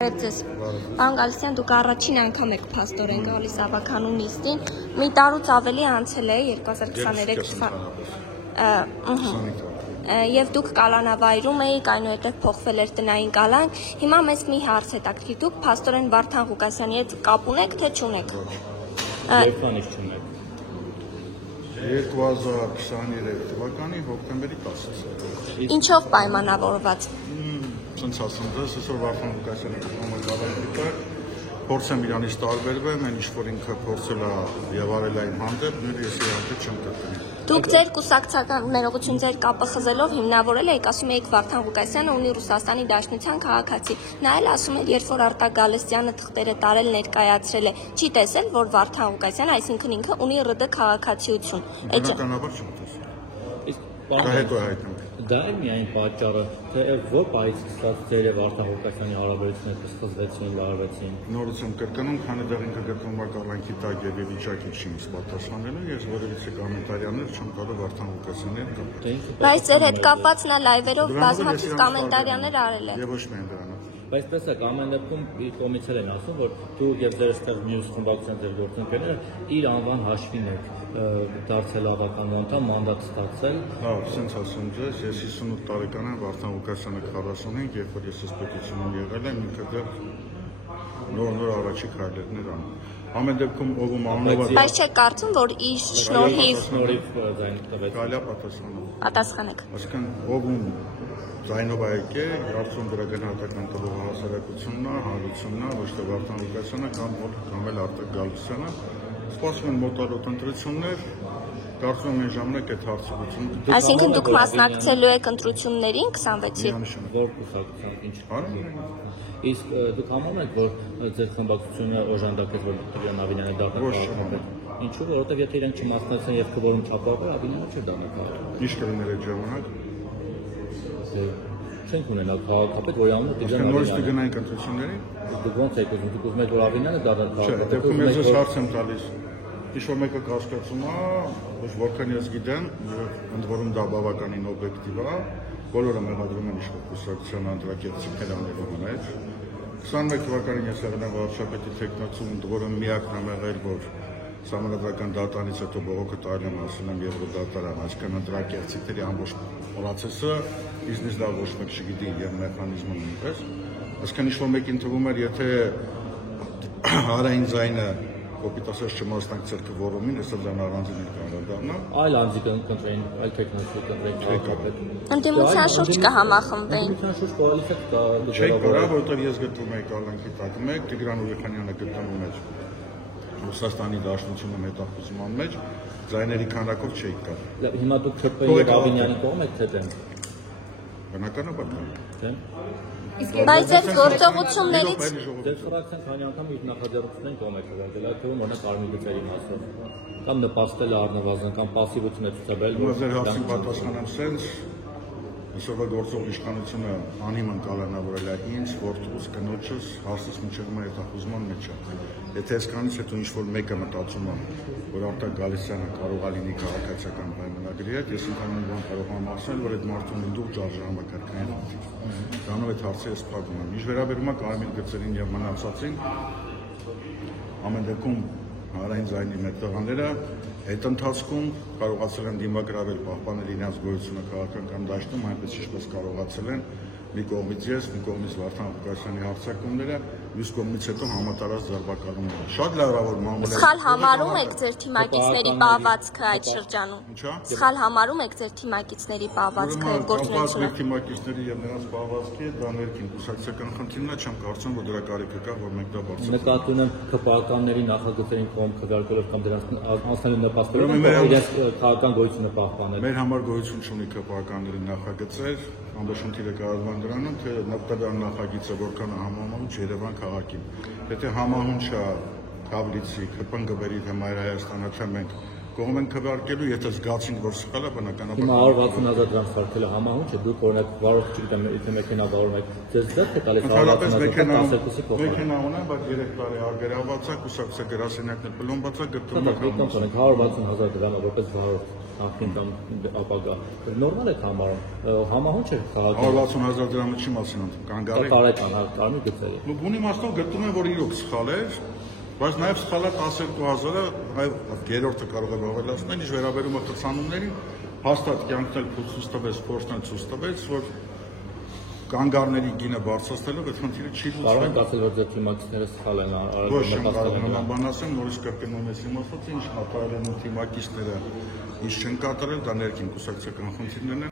Պարոն Գալստյան, դուք առաջին անգամ եք փաստորեն գալիս ավականու նիստին, մի տարուց ավելի անցել է 2023 եւ դուք կալանավայրում էիք, այնուհետեւ փոխվել էր տնային կալանք, հիմա մեզ մի հարց հետաքրքիր, դուք փաստորեն Վարդան Ղուկասյանի հետ կապ ունեք, թե չունեք։ Երբանից չունեք։ 2023 թվականի հոկտեմբերի 10-ը։ Ինչով պայմանավորված։ Ցենց ասում դες, այսօր Վարդան Ղուկասյանը կողմնակալանքի փորձեմ իրանից տարբերվեմ, այն ինչ որ ինքը փորձել է եւ արել է իմ հանդեպ, նույնիսկ ես իրանից չեմ կրկնի։ Դուք ձեր կուսակցական ներողություն ձեր կապը խզելով հիմնավորել եք, ասում եք Վարդան Ղուկասյանը ունի Ռուսաստանի Դաշնության քաղաքացի։ Նա էլ ասում է, երբ որ Արտակ Գալստյանը թղթերը տարել ներկայացրել է, չի տեսել, որ Վարդան Ղուկասյանը, այսինքն ինքը ունի ՌԴ քաղաքացիություն։ Բնականաբար չեմ տեսել։ Դա հետո հայտնեմ։ Դա է միայն պատճառը, թե որ պայից սկսած ձեր եւ Վարդան Ղուկասյանի հարաբերությունները սխզվեցին, լարվեցին։ Նորից եմ կրկնում, քանի դեռ ինքը գտնվում է կալանքի տակ եւ վիճակի չի ինձ պատասխանելու, ես որևիցե կոմենտարիաներ չեմ կարող Վարդան Ղուկասյանի հետ կապել։ Բայց ձեր հետ կապված նա լայվերով բազմաթիվ կոմենտարիաներ արել է։ Եվ ոչ միայն դրանով։ Բայց տեսեք, ամեն դեպքում իր կողմից էլ են ասում, որ դուք եւ ձեր ստեղ մյուս խմբակցության ձեր գործընկերները իր անվան հաշվին եք դարձել ավականու անդամ, մանդատ ստացել։ Հա, ասենց ասում ես 58 տարեկան եմ, Վարդան Ղուկասյանը 45, երբ որ ես այս պետությունում եղել եմ, ինքը դեռ նոր առաջի քայլերներ անում։ Ամեն դեպքում ողում անունով Բայց չեք կարծում, որ իր շնորհիվ ձայն տվեց։ կարելի է պատասխանել։ պատասխանեք։ Այսինքն ողում ձայնով այգե, կարծում դրա գնահատական տվող հասարակությունն է, հանրությունն է, ոչ թե Վարդան Ղուկասյանը կամ էլ Արտակ Գալստյանը։ Սպասում են մոտալոտ ընտրություններ, կարծում եմ այն ժամանակ այդ հարցությունները։ Այսինքն դուք մասնակցելու եք ընտրություններին 26-ին։ Որ կուսակցության ինչ։ Իսկ դուք համոզվում եք, որ ձեր խմբակցությունը օժանդակեց, որ Տիգրան Ավինյանը դառնա քաղաքապետ։ Ինչու՞, որովհետև եթե իրենք չմասնակցեն եւ քվորում չապահովեն, Ավինյանը չէ դառնա քաղաքապետ։ Ինչ կլիներ այդ ժամանակ։ Չենք ունենա քաղաքապետ, որի անունը Տիգրան Ավինյանը։ Նորից Ավինյանը։ կգնային ընտրությունների։ Դուք ոնց եք ուզում, դուք ուզում եք, որ Ավինյանը դառնա քաղաքապետ։ Չէ, դեպքում ես հարց եմ տալիս։ Ինչ որ մեկը կասկածում է, ոչ որքան ես գիտեմ, ընդ որում դա բավականին օբյեկտիվ է, բոլորը մեղադրում են իշխող կուսակցության անդրակերտցիքներ անելու մեջ։ 21 թվականին ես եղել եմ վարչապետի թեկնածու, ընդ որում միակն եմ եղել, որ Սահմանադրական դատարանից հետո բողոքը տալու եմ ասել եմ Եվրոդատարան, այսինքն անդրակերտցիքների ամբողջ պրոցեսը բիզնես լավ ոչ մեկ չգիտի եւ մեխանիզմը նույնպես։ Այսինքն ինչ որ մեկին թվում էր, եթե հարային ձայնը կոպիտ ասած չմասնակցել քվորումին, հեսա դրան առանձին էլ կարող դառնա։ Այլ անձի կընտրեին, այլ տեխնոլոգիա կընտրեին քաղաքապետ։ Ընդդիմության շուրջ կհամախմբվեին։ Ընդդիմության շուրջ կոալիցիա կա։ Չէ, կարա, որտեղ ես գտնվում եի կալանքի տակ մեկ, Տիգրան Ուրիխանյանը գտնվում էր Ռուսաստանի Դաշնությունը մետախուզման մեջ, ձայների քանակով չէի կա։ Հիմա դուք ՔՊ-ի եւ Ավինյանի կողմ եք թե դեմ։ Բնականաբար դեմ։ Բայց այդ գործողություններից Ձեր խրախուսան քանի անգամ իր նախաձեռնություններին կողմ եք ղեկավարել, այդ թվում օրինակ արմի գծերի մասով։ Կամ նպաստել առնվազն կամ պասիվություն է ցուցաբերել, որ ձեր հարցին պատասխանեմ սենց այսօրվա գործող իշխանությունը անհիմն կալանավորել է ինձ, որդուս, կնոջս, հարցս մինչև հետախուզման մեջ է։ Եթե այսքանից հետո ինչ-որ մեկը մտածում է, որ Արտակ Գալստյանը կարող է լինի քաղաքացիական պայմանագրի հետ, ես ընդհանուր բան կարող եմ ասել, որ այդ մարդուն ընդդուք արժանապատվական խնդիր։ Դրանով այդ հարցը ես փակում եմ։ Ինչ վերաբերում է կարմիր գծերին եւ մնացածին, ամեն դեպքում հանրային ձայնի մեր տղաները այդ ընթացքում կարողացել են դիմագրավել պահպանել իրենց գոյությունը քաղաքական դաշտում, այնպես ինչպես կարողացել են մի կողմից ես, մի կողմից Վարդան Ղուկասյանի հարձակումները, մյուս կողմից հետո համատարած ձերբակալումները։ Շատ լավավոր մամուլը։ Սխալ համարում եք ձեր թիմակիցների պահվածքը այդ շրջանում։ Ինչա՞։ Սխալ համարում եք ձեր թիմակիցների պահվածքը եւ գործունեությունը։ Թիմակիցների եւ նրանց պահվածքի դա ներքին կուսակցական խնդիրն է, չեմ կարծում, որ դրա կարիքը կա, որ մենք դա բարձրացնենք։ Նկատի ունեմ ԿՊԱ-կանների նախագծերին կողմ քվեարկելով կամ դրանց անցնելու նպաստելով իրենց քաղաքական գոյությունը պահպանել։ Մեր համար գոյություն չունի ԿՊԱ-կանների նախագծեր, ամբողջը կառավարման դրանով, թե նպատակ նախագիծը որքան համահունչ Երևան քաղաքին։ Եթե համահունչ է Քավլիցի, ԿՊՆԳ-ի թե Մայր Հայաստանը, թե մենք կողմ ենք քվեարկելու, եթե զգացինք, որ սխալ է, բնականաբար։ Հիմա 160,000 դրամ սարքելը համահունչ է, դուք օրինակ վարող չգիտեմ, եթե մեքենա վարում եք, ձեզ ձեռք է տալիս 160,000 12-ի փոխարեն։ Մեքենա ունեմ, բայց 3 տարի արգելավացա, կուսակցության գրասենյակն էլ պլոմբացա, գտնում եք։ 160,000 դրամ որպես վարող։ նախին կամ ապագա։ Նորմալ է համարում։ Համահունչ է քաղաքի։ 160,000 դրամը չի մասին կանգ արի։ Տարեկան կարմիր գծերը։ Բուն իմաստով գտնում են, որ իրոք սխալ էր, բայց նաև սխալը 12,000-ը երրորդը կարող է ավելացնել, ինչ վերաբերում է խցանումներին, հաստատ կյանքն էլ ցույց տվեց, փորձն էլ ցույց տվեց, որ կանգառների գինը բարձրացնելով այդ խնդիրը չի լուծվում։ Կարող են ասել, որ ձեր թիմակիցները սխալ են արել։ Ոչ, չեմ բան ասեմ, նորից կրկնում ես իմ ասած, ինչ հակարել են թիմակիցները, ինչ չեն կատարել, դա ներքին կուսակցական խնդիրներն են։